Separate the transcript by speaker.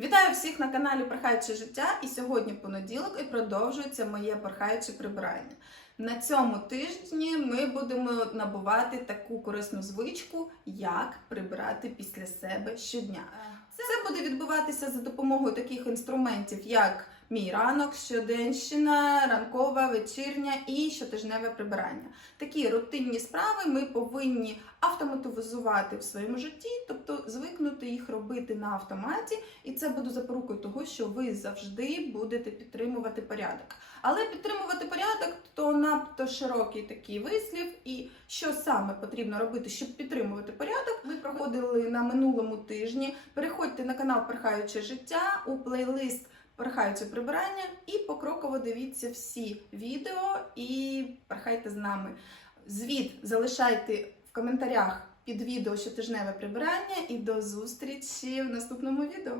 Speaker 1: Вітаю всіх на каналі Прохаюче життя. І сьогодні понеділок і продовжується моє прохаюче прибирання. На цьому тижні ми будемо набувати таку корисну звичку, як прибирати після себе щодня. Це буде відбуватися за допомогою таких інструментів, як мій ранок, щоденщина, ранкова, вечірня і щотижневе прибирання. Такі рутинні справи ми повинні автоматизувати в своєму житті, тобто звикнути їх робити на автоматі, і це буде запорукою того, що ви завжди будете підтримувати порядок. Але підтримувати порядок то надто широкий такий вислів, і що саме потрібно робити, щоб підтримувати порядок, ми проходили на минулому тижні. Переходьте на канал Перхаюче життя у плейлист Перхаюче прибирання і покроково дивіться всі відео і перхайте з нами. Звіт залишайте в коментарях під відео щотижневе прибирання і до зустрічі в наступному відео.